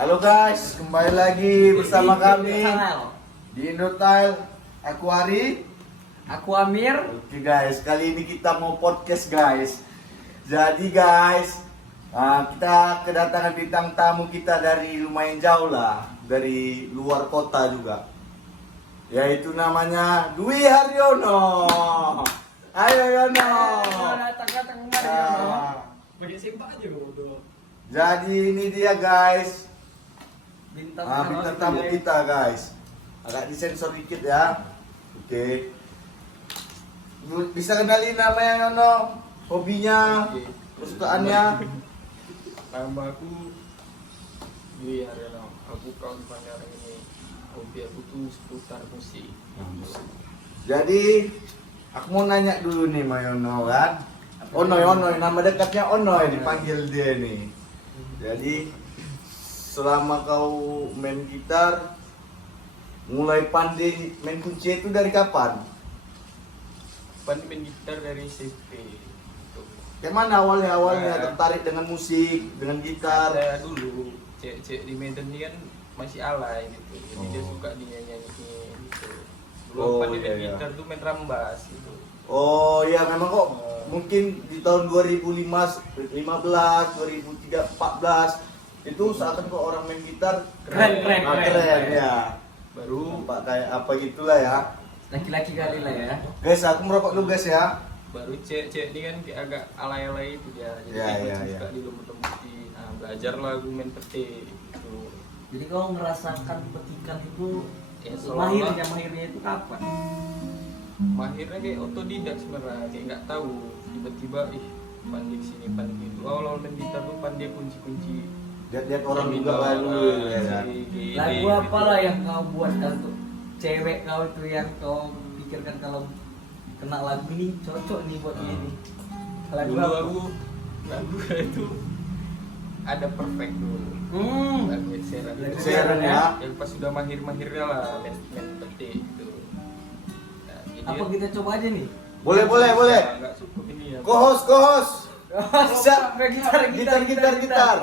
Halo guys, kembali lagi bersama kami di Indotile. Aku Ari. Aku Amir. Oke guys, kali ini kita mau podcast guys. Jadi guys, kita kedatangan bintang tamu kita dari lumayan jauh lah, dari luar kota juga. Yaitu namanya Dwi Haryono. Ayo Yono. Banyak simpak aja bodoh. Jadi ini dia guys. Bintang Tamu kita guys. Agak disensor dikit ya. Oke. Bisa kenalin namanya Yono, hobinya, kesukaannya. Nama aku Dwi Haryono. Aku kawan panjang ini. Hobi aku tuh seputar musik. Jadi aku mau nanya dulu nih Mas Yono kan. Onoy, nama dekatnya Onoy dipanggil dia nih. Jadi selama kau main gitar, mulai pandai main kunci itu dari kapan? Pandai main gitar dari SMP. Gitu. Kayak mana awalnya tertarik dengan musik, dengan gitar? Ada dulu cek di Medan ini kan masih alay gitu. Jadi dia suka nyanyi gitu. Dulu pandai main gitar tuh main rambas gitu. Oh iya, memang kok mungkin di tahun 2015, 2014 itu seakan kok orang main gitar Keren ya. Baru Pak kayak apa gitulah ya. Laki-laki kali lah ya. Guys, aku merokok dulu guys ya. baru cek ini kan kayak agak alay-alay itu dia. Jadi Ya, dia ya, suka ya. di lembut-lembutin. Nah, belajar lagu main peti gitu. Jadi kau ngerasakan petikan itu Ya, seolah-olah- mahirnya itu kapan? Mahirnya kayak otodidak sebenarnya, kayak nggak tahu tiba-tiba pandai sini pandai itu. Awal-awal main gitar tuh pandai kunci-kunci. Lihat orang Ini juga doang, lalu ya kan. gini, Lagu gitu. apalah yang kau buat untuk cewek kau itu yang kau pikirkan kalau kena lagu ini cocok nih buat dia nih. Lagu Dulu apa? lagu itu ada perfect dulu. Lagu Ed Sheeran. Lagu Ed Sheeran ya. Yang pas sudah mahir-mahirnya lah main peti gitu. Nah, jadi Apa kita coba aja nih? Boleh. Nggak cukup ini ya. Kohos. Bisa. Gitar.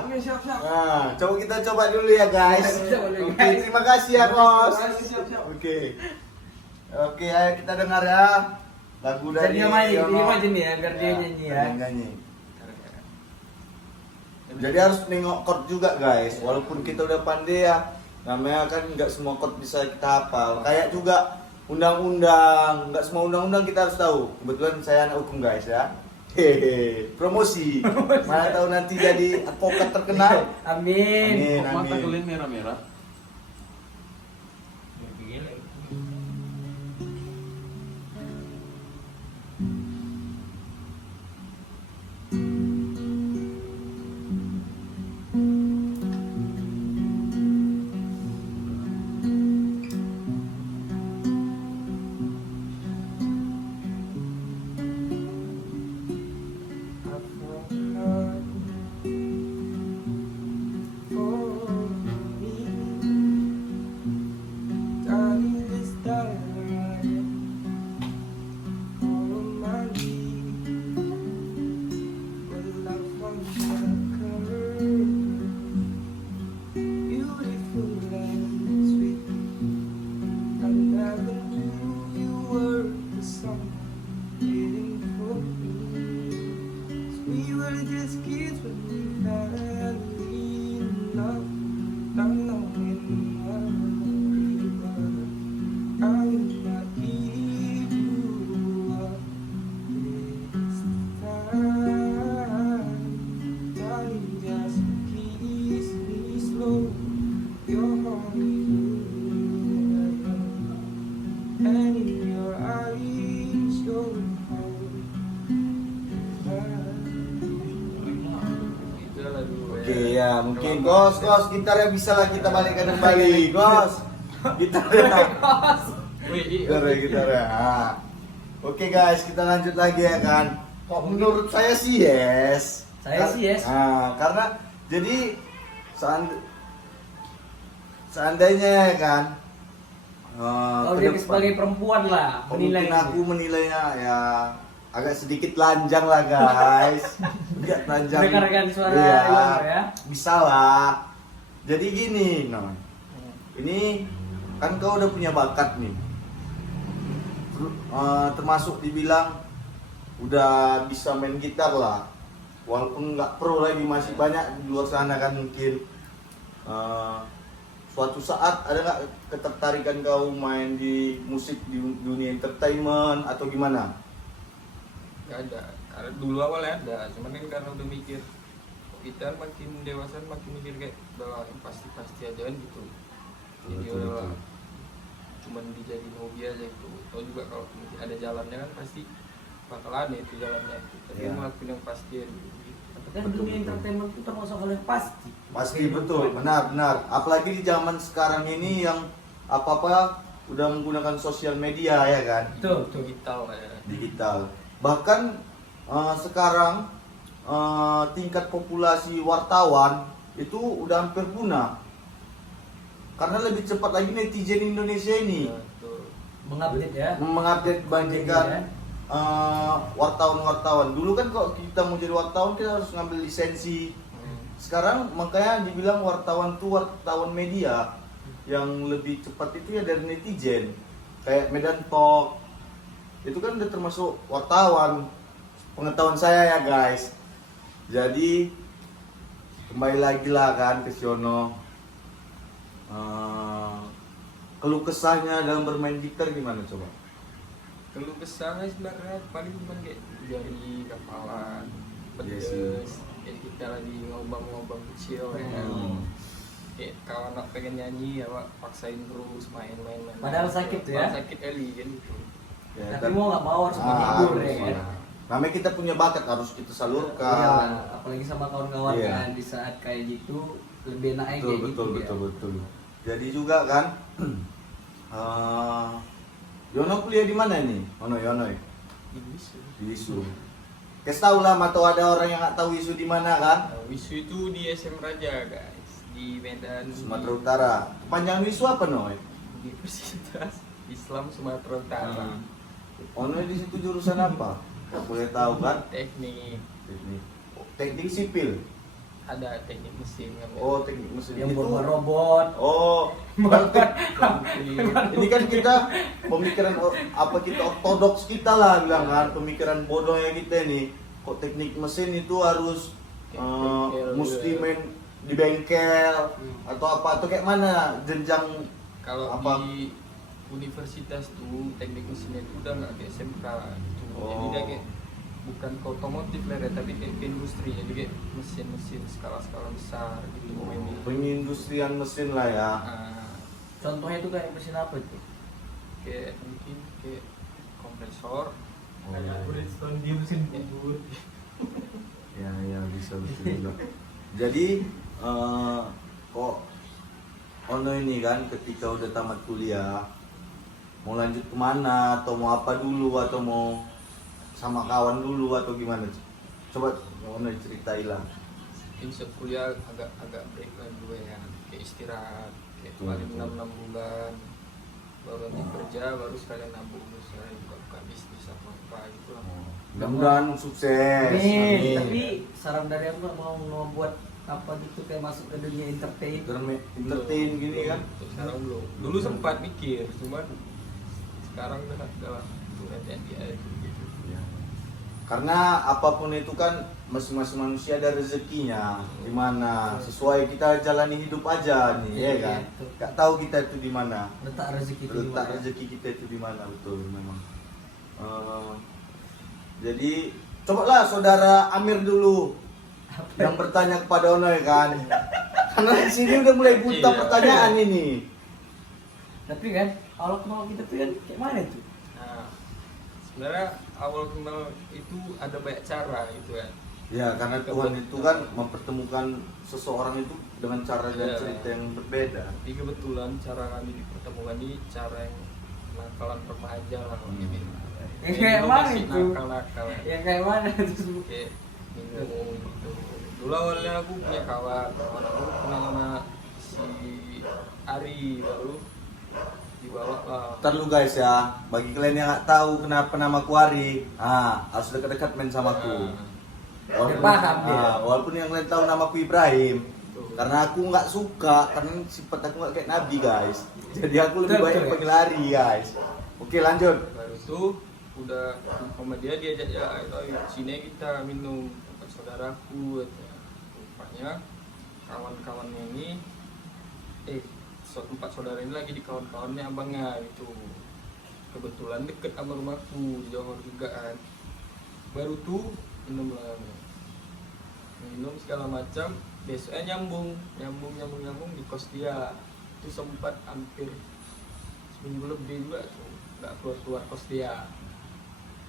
Oke, siap. Nah, kita coba dulu ya guys. Oke, terima kasih ya Kos. Oke, ayo kita dengar ya lagu dari Dia main, Yono. dia main ya, biar dia nyanyi ya. biar dia nyanyi. Jadi harus nengok chord juga guys. Walaupun kita udah pandai ya, namanya kan nggak semua chord bisa kita hafal. Kayak juga undang-undang, nggak semua undang-undang kita harus tahu. Kebetulan saya anak hukum guys ya. Hehe, promosi. Mana tahu nanti jadi advokat terkenal. Amin. Kok mata kalian merah-merah? We were just kids when we fell in love, not knowing what we were. I will not give you up this time. Darling, just kiss me slow. Your heart is and in your eyes, your heart. Itu lagu. Oke ya, mungkin Kos gitarnya bisa lah kita balikkan kembali. Kos, gitarnya. Gitarnya. Nah. Oke guys, kita lanjut lagi ya kan. Kok menurut saya sih yes. Saya sih yes. Nah, karena jadi seandainya ya kan. Oh, ke jadi depan, sebagai perempuan lah mungkin menilai. aku menilainya ya agak sedikit telanjang lah guys. Enggak telanjang. Mendengarkan suara Iya, Yono ya. bisa lah. Jadi gini, nah, ini kan kau udah punya bakat nih. Termasuk dibilang udah bisa main gitar lah. Walaupun nggak pro lagi, masih banyak di luar sana kan mungkin. Suatu saat ada nggak ketertarikan kau main di musik di dunia entertainment atau gimana? Gak ada, karena dulu awalnya ada, cuman kan karena udah mikir kita makin dewasa makin mikir kayak udah yang pasti aja kan gitu. Jadi udah cuman dijadiin hobi aja gitu. Tahu juga kalau mungkin ada jalannya kan pasti bakalan itu jalannya itu. Tapi Iya. ngelakuin yang pasti aja gitu. Tapi kan dunia entertainment itu termasuk hal yang pasti. Pasti betul, benar. Apalagi di zaman sekarang ini yang apa-apa udah menggunakan sosial media ya kan, Betul. Digital lah ya. digital. Bahkan sekarang tingkat populasi wartawan itu udah hampir punah. Karena lebih cepat lagi netizen Indonesia ini Nah, betul. Mengupdate ya. mengupdate bandingkan wartawan-wartawan. Dulu kan kalau kita mau jadi wartawan kita harus ngambil lisensi. Sekarang makanya dibilang wartawan tuh wartawan media yang lebih cepat itu ya dari netizen. Kayak Medan Talk. Itu kan udah termasuk wartawan. Pengetahuan saya ya guys. Jadi kembali lagi lah kan ke Siono. Keluh kesahnya dalam bermain gitar gimana coba? Kalau kesana sebenarnya paling cuma kayak dari kapalan, Iya pedes, kayak kita lagi ngobam-ngobam kecil ya kan. Kayak kawan nak pengen nyanyi ya Pak, paksain terus main-main. Padahal sakit tuh ya? Padahal sakit kali kan gitu. Ya, Tapi mau nggak mau harus menghibur ya kan. Namanya kita punya bakat harus kita Iya, salurkan. apalagi sama kawan-kawan Iya. kan di saat kayak gitu lebih enak aja Betul, kayak betul, gitu betul, betul. Jadi juga kan, Yono kuliah di mana nih? Yono ya? Di Isu. Kes tahu lah, atau ada orang yang nggak tahu Isu di mana kan? Nah, Wisu itu di SM Raja guys, di Medan, Sumatera Utara. Kepanjangan Isu apa Noy? Universitas Islam Sumatera Utara. Ono di situ jurusan apa? Nggak boleh tahu kan? Teknik, Teknik sipil. ada teknik mesin kan. Oh, teknik mesin. yang Itu- robot. Oh, ini kan kita pemikiran kita ortodoks kita lah bilang kan, pemikiran bodohnya kita ini. Kok teknik mesin itu harus Bengkel mesti juga. main di bengkel atau apa atau kayak mana jenjang Kalau apa? di universitas tuh teknik mesinnya itu udah nggak kayak SMK gitu. Jadi Oh. dia kayak bukan ke otomotif lah ya, tapi kayak ke industri. Jadi kayak mesin-mesin skala-skala besar gitu. pengindustrian mesin lah ya. Nah, Contohnya itu kayak mesin apa itu? kayak mungkin kayak kompresor. dia mesin bubur. Ya bisa betul juga. Jadi kok Ono ini kan ketika udah tamat kuliah mau lanjut kemana atau mau apa dulu atau mau sama kawan dulu atau gimana? Coba Ono ceritain lah. Mungkin kuliah agak break lah dulu ya, kayak istirahat, kayak Betul, paling betul. 6 bulan baru nanti kerja, baru sekalian nabung terus buka bisnis apa gitu lah. Mudah-mudahan sukses. Amin. Tapi saran dari aku mau membuat apa gitu kayak masuk ke dunia entertain. Entertain gini kan. Untuk sekarang belum. Dulu sempat mikir, cuman sekarang udah lah. Hati-hati aja gitu. Ya. Karena apapun itu kan masing-masing manusia ada rezekinya di mana sesuai kita jalani hidup aja nih ya kan. Betul. Gak tahu kita itu di mana. Letak rezeki itu di Letak mana? rezeki kita itu di mana betul memang. Jadi cobalah saudara Amir dulu yang bertanya kepada Ono ya kan. Karena di sini udah mulai buta Iya. pertanyaan ini. Tapi kan awal kenal kita tuh kan kayak mana tuh? Nah, sebenarnya awal kenal itu ada banyak cara gitu kan. Ya karena Tuhan itu kan mempertemukan seseorang itu dengan cara dan Iya. cerita yang berbeda. Jadi kebetulan cara kami dipertemukan ini cara yang nakalan remaja lah kalau Hmm. gitu. Kayak Dulu mana masih itu? nakal-nakal ya. Yang kayak mana tuh? Kayak minum gitu. Dulu awalnya aku punya kawan aku kenal sama si Ari, baru dibawa lah. Ntar lu guys ya, bagi kalian yang nggak tahu kenapa nama Ari, harus dekat-dekat main sama aku. Dia paham dia. Walaupun yang kalian tahu namaku Ibrahim, Tuh. Karena aku nggak suka, karena sifat aku nggak kayak Nabi guys. Jadi aku lebih Betul, banyak betul. pengen lari guys. Oke lanjut. Baru itu udah sama dia diajak ya, ayo sini kita minum kata saudaraku katanya. Rupanya kawan-kawannya ini empat saudara ini lagi di kawan-kawannya abangnya gitu. Kebetulan deket sama rumahku di Johor juga kan. Baru tuh minum segala macam, besoknya nyambung di kos dia. Itu sempat hampir seminggu lebih juga tuh nggak keluar kos dia.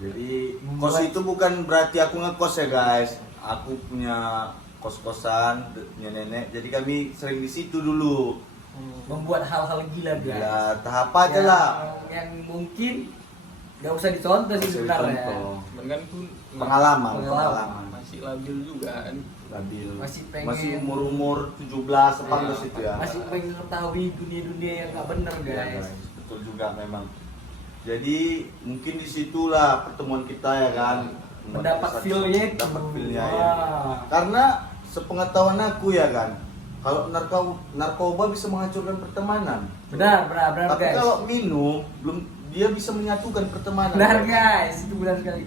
Jadi kos itu bukan berarti aku ngekos ya guys. Aku punya kos-kosan, punya nenek. Jadi kami sering di situ dulu. Membuat hal-hal gila guys. Ya tahap aja lah. Yang mungkin nggak usah dicontoh sih sebenarnya. Cuman kan tuh Pengalaman. masih labil juga kan. Labil. Masih Masih pengen- umur 17, 18 itu ya. Masih pengen mengetahui dunia-dunia yang nggak bener Iya, guys. Betul juga memang. Jadi mungkin disitulah pertemuan kita ya kan. Mendapat feel-nya itu. Dapat feel-nya ya. Wah. Karena sepengetahuan aku ya kan, kalau narkoba bisa menghancurkan pertemanan. Benar Tapi guys. kalau minum belum, dia bisa menyatukan pertemanan. Benar guys, itu benar sekali.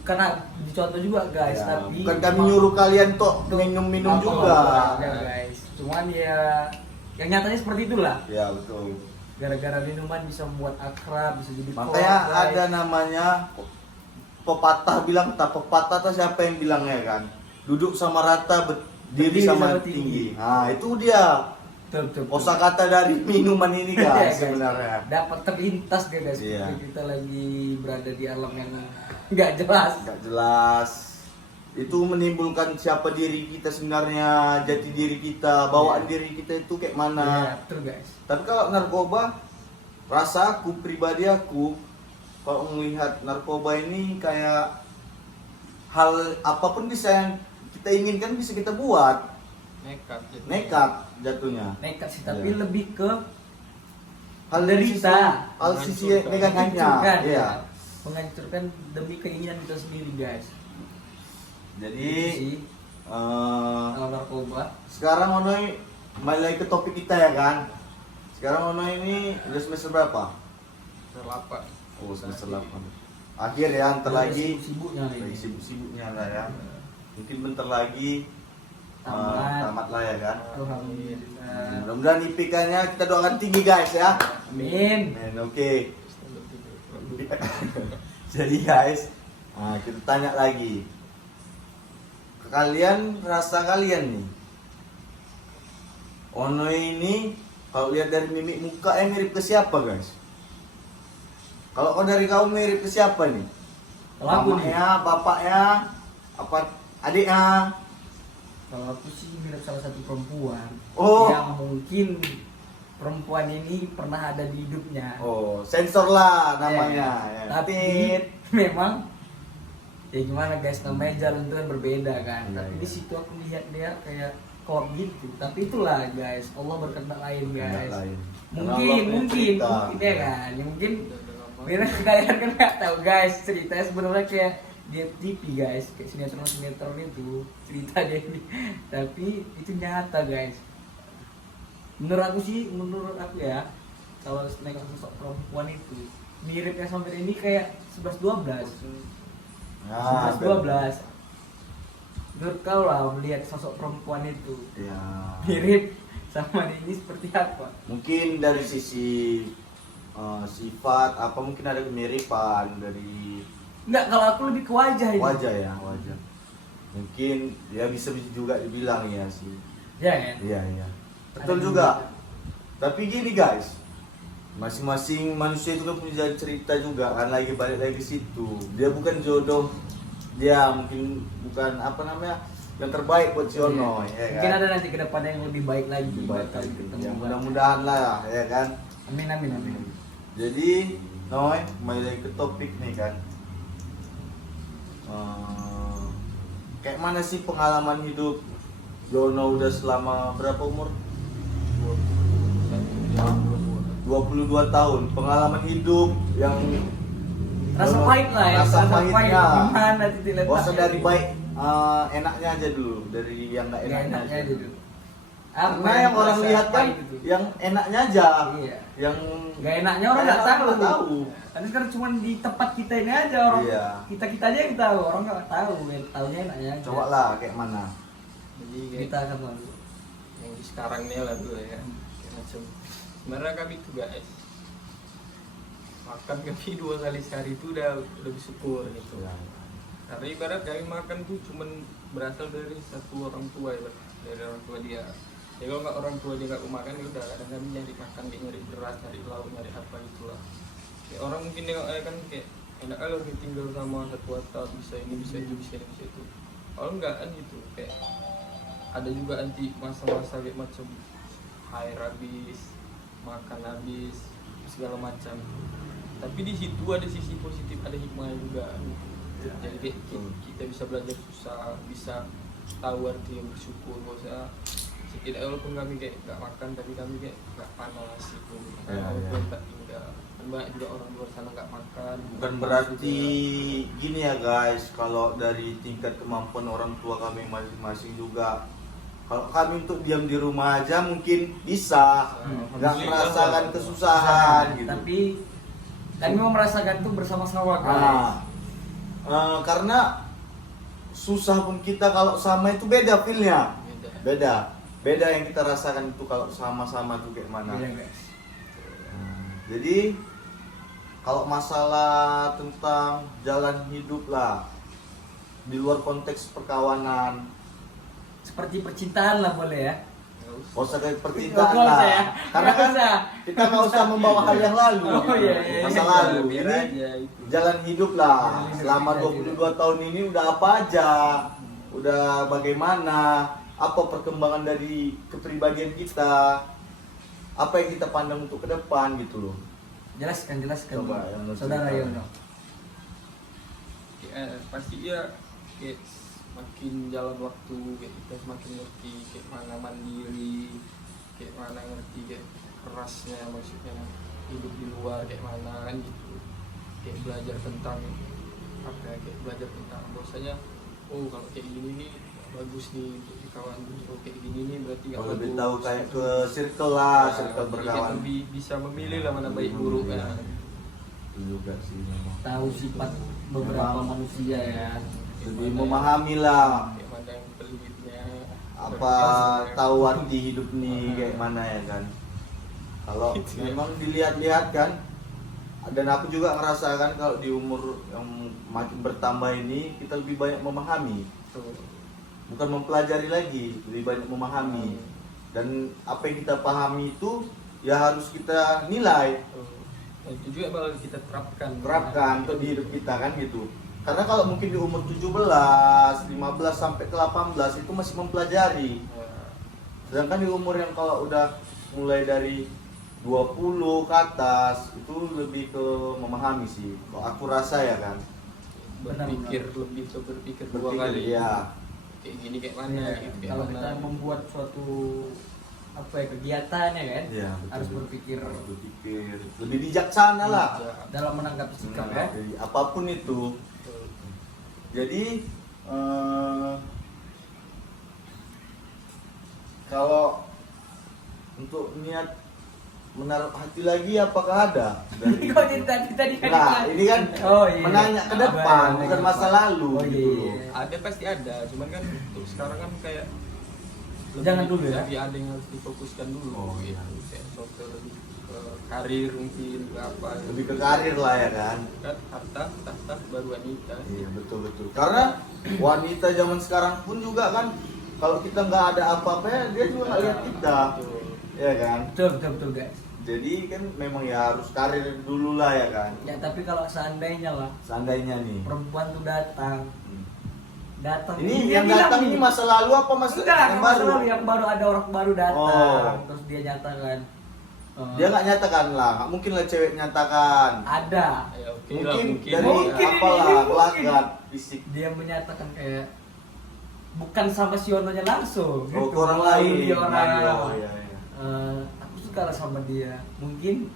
Karena dicontoh juga guys, Ya, tapi bukan kami nyuruh kalian toh minum-minum Apa, juga. ya guys. Cuman ya yang nyatanya seperti itulah. Ya betul. Gara-gara minuman bisa membuat akrab, bisa jadi Makanya klop, guys. ada namanya pepatah bilang tak pepatah tak siapa yang bilangnya kan. Duduk sama rata, berdiri Berdiri sama sama tinggi. Nah, itu dia. Betul. Kosakata dari minuman ini Ya, guys guys. sebenarnya. Dapat terlintas guys, Iya. seperti kita lagi berada di alam yang nggak jelas. Nggak jelas. Itu menimbulkan siapa diri kita sebenarnya, jati diri kita, bawaan diri kita itu kayak Ya, mana. betul guys. Tapi kalau narkoba, rasa aku pribadi aku kalau melihat narkoba ini kayak hal apapun bisa yang kita inginkan bisa kita buat. Nekat gitu. Nekat jatuhnya. Nekat sih, tapi Iya. lebih ke Hal dari Menderita. hal sisi Menghancurkan. negatifnya. menghancurkan, Iya. menghancurkan demi keinginan kita sendiri guys. Jadi Itu sih kalau narkoba. sekarang Onoy mulai ke topik kita ya kan. Sekarang Onoy ini udah semester berapa? Terlapak. Oh semester 8. Akhir ya, ntar lagi sibuknya lagi nih. sibuk-sibuknya lah ya. Mungkin bentar lagi Tamat. tamat lah ya kan. Alhamdulillah. Mudah-mudahan IPK-nya kita doakan tinggi guys ya. Amin. Men, oke. Jadi guys, kita tanya lagi. Kalian rasa kalian nih, Ono ini kalau lihat dari mimik muka mirip ke siapa guys? Kalau kau dari kamu mirip ke siapa nih? Kalau aku nih, Mamanya, bapaknya, apa adiknya? kalau aku sih mirip salah satu perempuan Oh. yang mungkin perempuan ini pernah ada di hidupnya. Oh, sensor lah namanya. Ya. Ya. Tapi Tit. memang ya gimana guys, namanya jalan itu kan berbeda kan. Iya, Tapi iya. di situ aku lihat dia kayak kok gitu. Tapi itulah guys, Allah berkehendak lain guys. Lain. Mungkin ya kan. Ya, mungkin Mira kalian kan nggak tahu guys, ceritanya sebenarnya kayak dia TV guys, kayak sinetron itu cerita dia ini. Tapi itu nyata guys. Menurut aku ya, kalau nengok sosok perempuan itu miripnya sama ini kayak 11-12. Nah, 11-12. Menurut kau lah melihat sosok perempuan itu Ya. mirip sama ini seperti apa? Mungkin dari sisi sifat apa mungkin ada kemiripan dari Enggak, kalau aku lebih ke wajah ini. wajah ya, wajah. Mungkin ya bisa juga dibilang ya sih. Ya kan? Iya, iya. Betul Ada juga. Tapi gini guys, masing-masing manusia itu kan punya cerita juga kan, lagi balik lagi ke situ. Dia bukan jodoh, dia mungkin bukan apa namanya yang terbaik buat si Ono, ya Mungkin kan? ada nanti ke depannya yang lebih baik lagi. Lebih baik bakal lagi. ketemu. Ya mudah-mudahan lah ya kan. Amin. Jadi, Noy, kembali lagi ke topik nih kan. Kayak mana sih pengalaman hidup Yono udah selama berapa umur? 22 tahun. Pengalaman hidup yang Rasa pahit lah ya. Rasa pahit. pahitnya. Gimana titik letaknya? Bosan dari baik enaknya aja dulu, dari yang enggak Nggak enaknya enaknya aja dulu. Karena yang orang merasa lihat kan pahit itu? yang enaknya aja. Iya. Yang Gak enaknya orang nggak tahu. nggak tahu. Karena sekarang cuma di tempat kita ini aja orang. Iya. Kita aja yang tahu, orang nggak tahu. Yang tahunya enaknya aja. Coba lah kayak mana. Jadi kayak Kita akan malu. yang sekarang nih lah dulu ya. Kayak macam sebenarnya kami tuh guys makan kami 2 kali sehari itu udah bersyukur gitu. Ya. Karena ibarat kami makan tuh cuman berasal dari satu orang tua ya, dari orang tua dia. Ya kalau nggak orang tua dia nggak mau makan ya udah kadang kami nyari makan, kayak nyari beras, nyari lauk, nyari apa gitulah. Kayak orang mungkin nengok kan kayak enak kalau kita tinggal sama satu atap bisa ini bisa itu bisa ini bisa itu. Kalau enggak kan gitu kayak ada juga nanti masa-masa kayak macam air habis, makan habis, segala macam. Tapi di situ ada sisi positif, ada hikmahnya juga. Jadi kayak kita bisa belajar susah, bisa tahu arti yang bersyukur. Gak usah setidaknya walaupun kami kayak nggak makan, tapi kami kayak nggak panas gitu. Walaupun tak tinggal. Kan banyak juga orang luar sana nggak makan. Bukan berarti gini ya guys, kalau dari tingkat kemampuan orang tua kami masing-masing juga. Kalau kami untuk diam di rumah aja mungkin bisa, nggak merasakan kesusahan gitu. Tapi kami mau merasakan itu bersama-sama guys. Karena susah pun kita kalau sama itu beda feel-nya. Beda yang kita rasakan itu kalau sama-sama tuh kayak mana. Iya guys. Jadi kalau masalah tentang jalan hidup lah di luar konteks perkawanan, Seperti percintaan lah boleh ya. nggak usah kayak percintaan Nggak usah lah. ya. Karena kan Nggak usah. kita nggak usah membawa hal yang lalu. Oh, iya, iya. Masa lalu. Biar Ini aja itu. jalan hidup lah. Jalan hidup Selama kita 22 tahun ini udah apa aja, udah bagaimana, apa perkembangan dari kepribadian kita, apa yang kita pandang untuk ke depan gitu loh. Jelaskan. Coba, yang menurut Saudara kita. Yono. Pasti ya kayak makin jalan waktu kayak kita semakin ngerti kayak mana mandiri, kayak mana ngerti kayak kerasnya maksudnya hidup di luar kayak mana kan gitu. Kayak belajar tentang apa ya, kayak belajar tentang bahwasanya oh kalau kayak gini nih bagus nih untuk di kawan, oh kayak gini nih berarti nggak Kalau lebih bagus. tahu kayak ke circle lah, Nah, circle jadi kayak berkawan. lebih bisa memilih lah mana baik buruk Iya. kan. Itu juga sih memang. Tahu sifat beberapa manusia ya. Lebih memahami lah Kayak mana yang pelitnya apa tahu arti hidup nih kayak mana ya kan. Kalau Gitu ya. memang dilihat-lihat kan, dan aku juga ngerasakan kalau di umur yang makin bertambah ini kita lebih banyak memahami, tuh. bukan mempelajari lagi, lebih banyak memahami. Dan apa yang kita pahami itu ya harus kita nilai, Nah, itu juga bakal kita terapkan untuk di hidup kita kan gitu. Karena kalau mungkin di umur 17, 15 sampai ke 18 itu masih mempelajari. Nah, Sedangkan di umur yang kalau udah mulai dari 20 ke atas itu lebih ke memahami sih. Kalau aku rasa ya kan. berpikir lebih ke berpikir dua kali ya. kayak gini kayak mana Iya, gitu, kayak kalau mana. kita membuat suatu apa ya kegiatan ya kan, Iya, betul. harus berpikir Harus berpikir lebih bijaksana lah. Ya, dalam menanggapi sikap ya. Jadi apapun itu. betul. Jadi kalau untuk niat menaruh hati lagi apakah ada? Dari Kok tadi Nah, ini kan Oh, iya. menanya ke depan, Apa, bukan iya. masa lalu Oh, gitu iya. loh. Ada pasti ada, cuman kan untuk sekarang kan kayak Jangan dulu ya. lebih ada yang harus difokuskan dulu. Oh, iya. Kayak contoh lebih ke karir mungkin ke apa. Lebih ke karir lah ya kan. Kan harta, tahta baru wanita. Iya betul. Karena wanita zaman sekarang pun juga kan kalau kita nggak ada apa-apa ya dia juga nggak lihat kita, Betul. ya kan. Betul guys. Jadi kan memang ya harus karir dulu lah ya kan. Ya tapi kalau seandainya lah Seandainya nih. perempuan tuh datang Ini dia yang bilang datang nih, ini masa lalu apa masa enggak, yang masa baru? lalu yang baru ada orang baru datang Oh. terus dia nyatakan Dia nggak nyatakan lah, nggak mungkin lah cewek nyatakan. ada. Ya, oke lah, Mungkin mungkin. dari Mungkin ini, apalah mungkin. gelagat fisik. Dia menyatakan kayak bukan sama si Yononya langsung Oh, ke orang Lalu lain. dia orang Oh, iya. aku suka lah sama dia, mungkin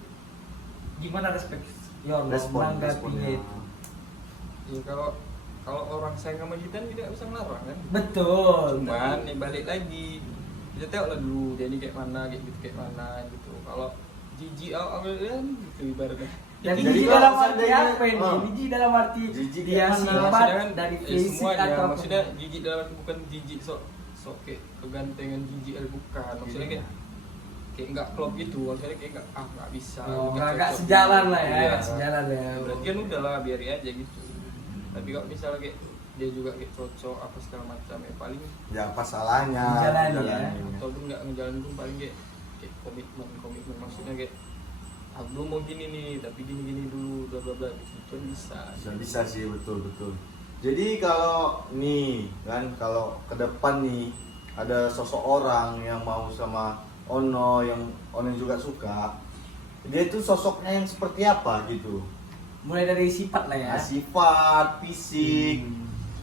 gimana respek Yono menanggapinya Responnya. itu. Ya kalau orang sayang sama kita tidak bisa melarang kan. Betul. Cuman nih balik lagi kita tengoklah dulu dia ini kayak mana, kayak gitu kayak mana gitu. Kalau jijik awalnya gitu ibaratnya. Jadi Jadi jijik kalau dalam arti seandainya- apa ini? Jijik dalam arti Jijik dia kayak mana? sifat Maksudnya kan, dari ya fisik semuanya, atau apa? maksudnya jijik dalam arti bukan jijik sok kayak kegantengan jijik bukan. Maksudnya kayak nggak klop gitu, maksudnya kayak nggak bisa. Oh, nggak nggak cocok sejalan gitu. lah ya, Iya. nggak sejalan ya. Berarti kan udahlah biarin aja gitu. Tapi kalau misalnya kayak dia juga kayak cocok apa segala macam ya paling Ya apa salahnya? Jalani ya. Jalanin. ataupun nggak ngejalanin pun paling kayak komitmen maksudnya kayak belum mau gini nih tapi gini dulu bla bla bla gitu kan bisa. Bisa sih, betul. Jadi kalau nih kan, kalau ke depan nih ada sosok orang yang mau sama Ono, yang Ono juga suka, dia itu sosoknya yang seperti apa gitu? Mulai dari sifat lah ya. Nah, sifat, fisik,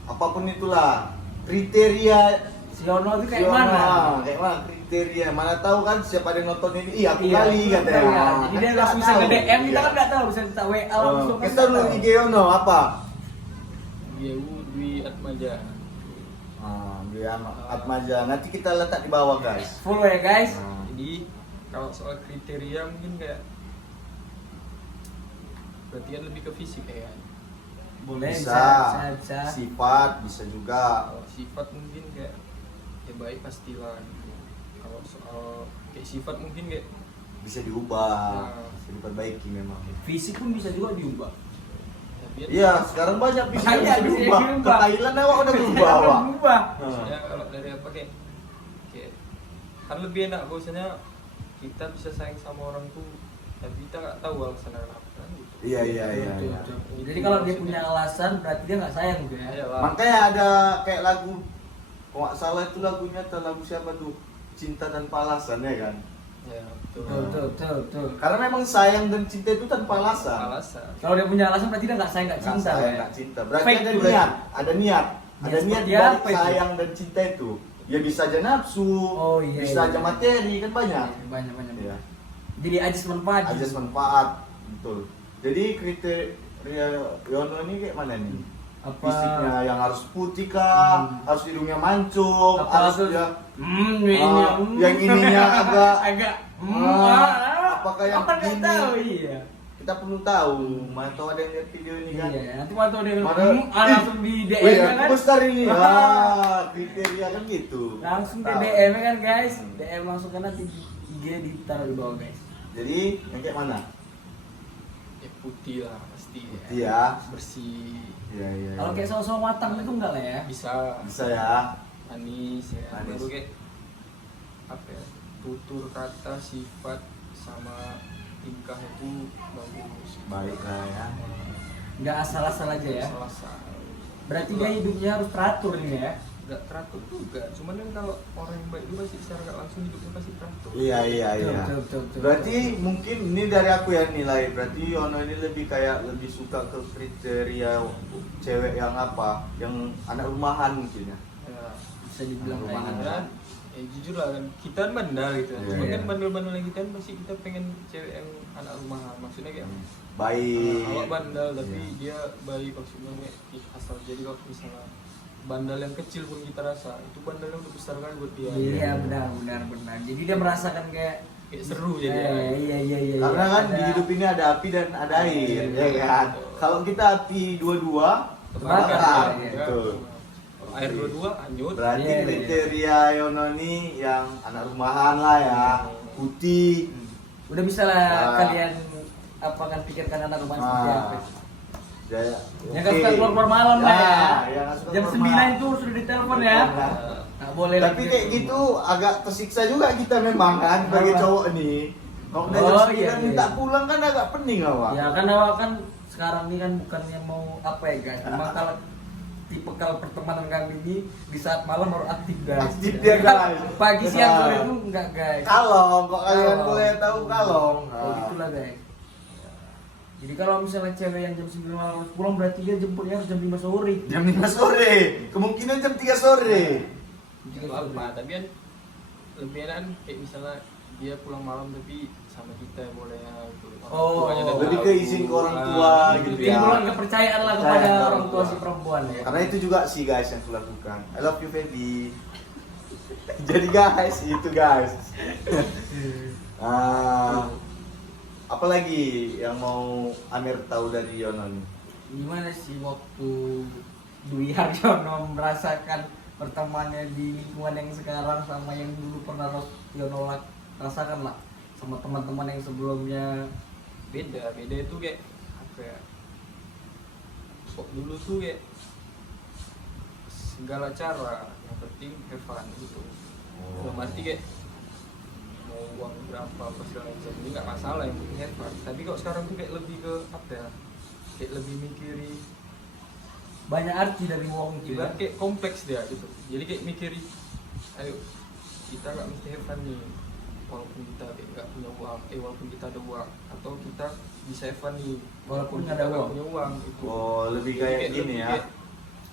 apapun itulah, kriteria Si Ono itu kayak si Ono, mana? kayak mana kriteria? Mana tahu kan siapa yang nonton ini? Iya, aku Iya, kali betul katanya. ya. Jadi dia Kan langsung nggak bisa ke tahu. DM, kita Iya. kan nggak tahu, bisa kita WA langsung. kan Kita nggak dulu tahu. IG Ono apa? Dia Dwi Atmaja. Dia Atmaja. Nanti kita letak di bawah guys. Follow ya guys. Jadi kalau soal kriteria mungkin kayak berarti kan lebih ke fisik ya kan? Boleh, Bisa. Sifat bisa juga. Kalau sifat mungkin kayak ya baik pastilah gitu. Kalau soal kayak sifat mungkin kayak Bisa diubah, Nah. bisa diperbaiki memang. Fisik pun bisa juga diubah. ya, dia Iya, sekarang banyak bisa Banyak bisa diubah. Ke diubah. Thailand awak udah berubah awak. Berubah. maksudnya kalau dari apa kayak kan lebih enak bahwasanya kita bisa sayang sama orang tuh tapi kita nggak tahu alasan kenapa kan gitu. Iya. Betul, betul. Jadi kalau dia punya alasan berarti dia nggak sayang gitu ya. Iyalah. Makanya ada kayak lagu, kalau nggak salah itu lagunya lagu siapa tuh? Cinta tanpa alasan ya kan? Ya, betul. Betul. Karena memang sayang dan cinta itu tanpa alasan. Alasan. Kalau dia punya alasan berarti dia nggak sayang, nggak Nggak cinta sayang, ya. nggak cinta. Berarti Fake ada tuh, niat, berarti. ada niat. Ada Niat niat seperti dari apa itu? sayang dan cinta itu. Ya bisa aja nafsu, Oh, iya, bisa iya. aja materi, kan banyak. Banyak. Iya. Jadi ajas manfaat. Ajas manfaat, betul. Jadi kriteria Yono ini kayak mana nih? Apa? Fisiknya yang harus putih kah? Harus hidungnya mancung? Apa Harus tuh? ya, Ini. yang ininya agak. apakah yang apa nggak ini? tahu iya. Kita perlu tahu. Mana tahu ada yang lihat video ini kan? Iya, nanti waktu dia Mana? langsung di DM Wih, ya aku kan. besar ini. Kriteria kan gitu. Langsung di Tahu. DM kan guys. DM langsung kan nanti di IG ditaruh di bawah guys. Jadi yang kayak mana? Ya putih lah pasti. Putih ya. Bersih. Iya. Kalau kayak sosok matang itu enggak lah ya. Bisa ya. manis ya. Manis. Baru kayak apa ya? Tutur kata, sifat sama tingkah itu bagus. Baik lah ya. Enggak asal-asal aja ya. Salah. Berarti dia hidupnya harus teratur nih ya. Nggak teratur juga. Cuman kan kalau orang yang baik itu pasti secara nggak langsung hidupnya pasti teratur. Iya. Betul. Berarti mungkin ini dari aku ya nilai. Berarti Yono ini lebih kayak lebih suka ke kriteria cewek yang apa? Yang anak rumahan mungkin ya. Ya, Bisa dibilang kayak Rumahan. gitu. kan jujur lah kan kita kan bandel gitu. Iya, Cuman iya. kan bandel-bandel yang kita kan pasti kita pengen cewek yang anak rumahan. Maksudnya kayak Baik. awak bandel tapi Iya. dia baik maksudnya kayak asal jadi kalau misalnya bandel yang kecil pun kita rasa itu bandelnya udah besar kan buat dia. Iya, benar. Jadi dia merasakan kayak Kayak seru jadi. iya. Karena kan Ada- di hidup ini ada api dan ada air, ya kan? Kalau kita api dua-dua, Terbakar, terbakar. ya. Betul. Kalau air dua-dua hanyut. Berarti Iya. kriteria Yono ini yang anak rumahan lah ya, putih. Udah bisa lah Ah. kalian apa kan pikirkan anak rumah seperti apa. Jaya, Yang nggak suka keluar malam lah ya. yang nggak suka Jam keluar 9 malam. itu sudah ditelepon ya. Nggak boleh Tapi lagi kayak gitu agak tersiksa juga kita memang kan sebagai Kenapa? cowok nih. Kalau udah Oh, jam 9 iya. minta pulang kan agak pening awak. Ya kan awak kan sekarang ini kan bukannya mau apa ya guys. Memang kalau tipe kalau pertemanan kami ini di saat malam baru aktif guys. Aktif dia, guys. Pagi siang sore Nah. itu enggak guys. Kalong, kok kalian Kalong. boleh tahu kalong. Oh gitulah guys. Jadi kalau misalnya cewek yang jam 9 malam harus pulang berarti dia jemputnya harus jam 5 sore. Jam 5 sore, kemungkinan jam 3 sore. Itu apa? Tapi kan lebih enak kan kayak misalnya dia pulang malam tapi sama kita boleh ya gitu. Oh, Tuanya udah lebih tahu. ke izin ke orang tua Ah, gitu Jadi ya. mulai kepercayaan lah kepada Kepercayaan orang tua orang si tua. perempuan ya. Karena itu juga sih guys yang kulakukan. I love you Feby. Jadi guys, itu guys. Apalagi yang mau Amir tahu dari Yono nih? Gimana sih waktu Dwi Haryono merasakan pertemanannya di lingkungan yang sekarang sama yang dulu pernah Yono rasakan lah sama teman-teman yang sebelumnya? Beda itu kayak apa ya, kok dulu tuh kayak segala cara yang penting have fun gitu. Belum arti kayak mau uang berapa apa segala macam ini nggak masalah, yang penting have fun. Tapi kok sekarang tuh kayak lebih ke apa ya, kayak lebih mikiri Banyak arti dari wong gitu ya. ibarat kayak kompleks dia gitu. Jadi kayak mikiri, ayo kita nggak mesti have fun nih walaupun kita kayak nggak punya uang, walaupun kita ada uang, atau kita bisa have fun nih Walaupun kita nggak ada nggak uang. punya uang gitu. Oh, lebih kayak gini lebih ya. kayak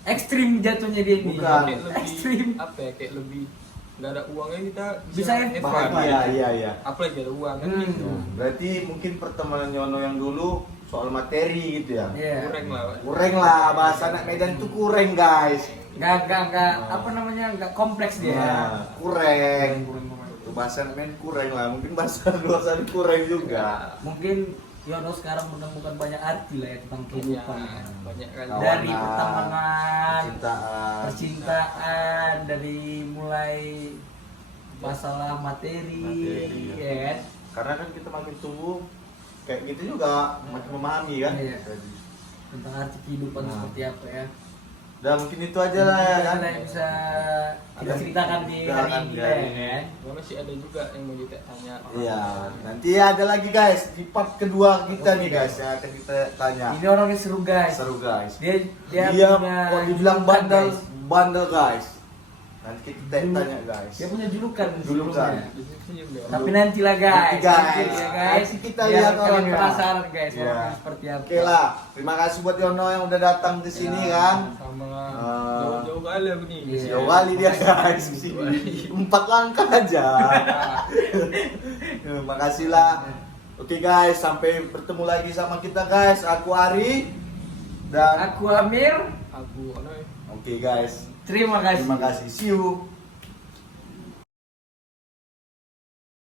Ekstrim jatuhnya dia ini. Bukan. kayak lebih Ekstrim. apa ya, kayak lebih nggak ada uangnya kita Bisa have have fun. Bahagia, iya. Apalagi ada uang kan Hmm. gitu. Berarti mungkin pertemanan Yono yang dulu soal materi gitu ya. Iya. Kurang lah. Kurang lah, bahasa anak Medan itu kurang guys. Nggak apa namanya, nggak kompleks dia. Nah, kurang. Kurang. Itu bahasa anak Medan kurang lah, mungkin bahasa luar sana kurang juga. Mungkin Yono sekarang menemukan banyak arti lah ya tentang kehidupan. Banyak kali. Kawan. Dari Kawanan, pertemanan, Cintaan. percintaan, dari mulai masalah materi, Materi, ya kan? Karena kan kita makin tumbuh kayak gitu juga makin memahami kan. Iya. Tentang arti kehidupan Nah. seperti apa ya. Dan mungkin itu aja lah ya kan. Yang bisa kita ceritakan di hari ini lah ya kan. Ya, masih ada juga yang mau ditanya. Iya, nanti ada lagi guys di part kedua kita nih guys yang akan kita tanya. Ini orangnya seru guys. Seru guys. Dia Dia punya kok dibilang julukan, bandel, guys. bandel guys. Nanti kita tanya guys. Dia punya julukan. Julukan. sebelumnya. Tapi nantilah guys. Nanti, guys. Nanti ya guys. Nanti kita Biar lihat kalian orangnya. penasaran guys Iya. orangnya seperti apa. Oke lah, terima kasih buat Yono yang udah datang ke sini kan. Sama Ah. jauh-jauh kali aku nih. Iya. Jauh kali dia guys di sini. 4 langkah aja. Makasih lah. Oke guys, sampai bertemu lagi sama kita guys. Aku Ari dan Aku Amir. Aku oke guys. Terima kasih. Terima kasih. See you.